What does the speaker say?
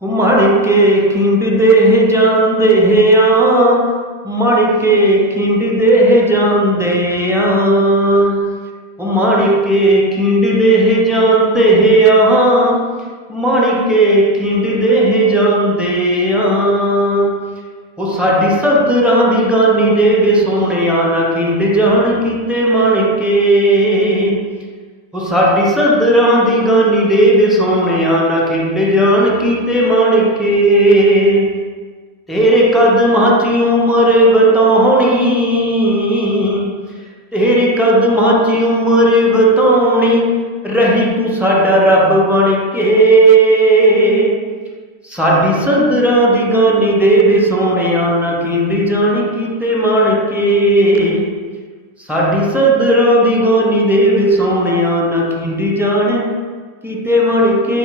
ਮੜ ਕੇ ਖਿੰਡਦੇ ਜਾਂਦੇ ਆ, ਮੜ ਕੇ ਖਿੰਡਦੇ ਜਾਂਦੇ ਆ, ਮੜ ਕੇ ਖਿੰਡਦੇ ਜਾਂਦੇ ਆ, ਮੜ ਕੇ ਖਿੰਡਦੇ ਜਾਂਦੇ ਆ। ਉਹ ਸਾਡੀ ਸਤਰਾਂ ਦੀ ਗਾਨੀ ਦੇ ਵੇ ਸੋਹਣਿਆ, ਨਾ ਖਿੰਡ ਜਾਣ ਕਿਤੇ ਮਣ ਕੇ। ਉਹ ਸਾਡੀ ਸਤਰਾਂ ਦੀ ਗਾਨੀ ਦੇ ਵੇ ਸੋਹਣਿਆ, ਨਾ ਖਿੰਡ ਜਾਣ ਕਿਤੇ ਮਣ ਕੇ। ਤੇਰੇ ਕਦਮਾਂ 'ਚ ਉਮਰ ਬਿਤਾਉਣੀ, ਤੇਰੇ ਕਦਮਾਂ 'ਚ ਉਮਰ ਬਿਤਾਉਣੀ, ਰਹੀ ਤੂੰ ਸਾਡਾ ਰੱਬ ਬਣ ਕੇ। ਸਾਡੀ ਸਤਰਾਂ ਦੀ ਗਾਨੀ ਦੇ ਵੇ ਸੋਹਣਿਆ, ਨਾ ਖਿੰਡ ਜਾਣ ਕਿਤੇ ਮਣ ਕੇ। ਸਾਡੀ ਸਤਰਾਂ ਦੀ ਗਾਨੀ ਦੇ ਵੇ ਸੋਹਣਿਆ, ਨਾ ਖਿੰਡ ਜਾਣ ਕਿਤੇ ਮਣ ਕੇ।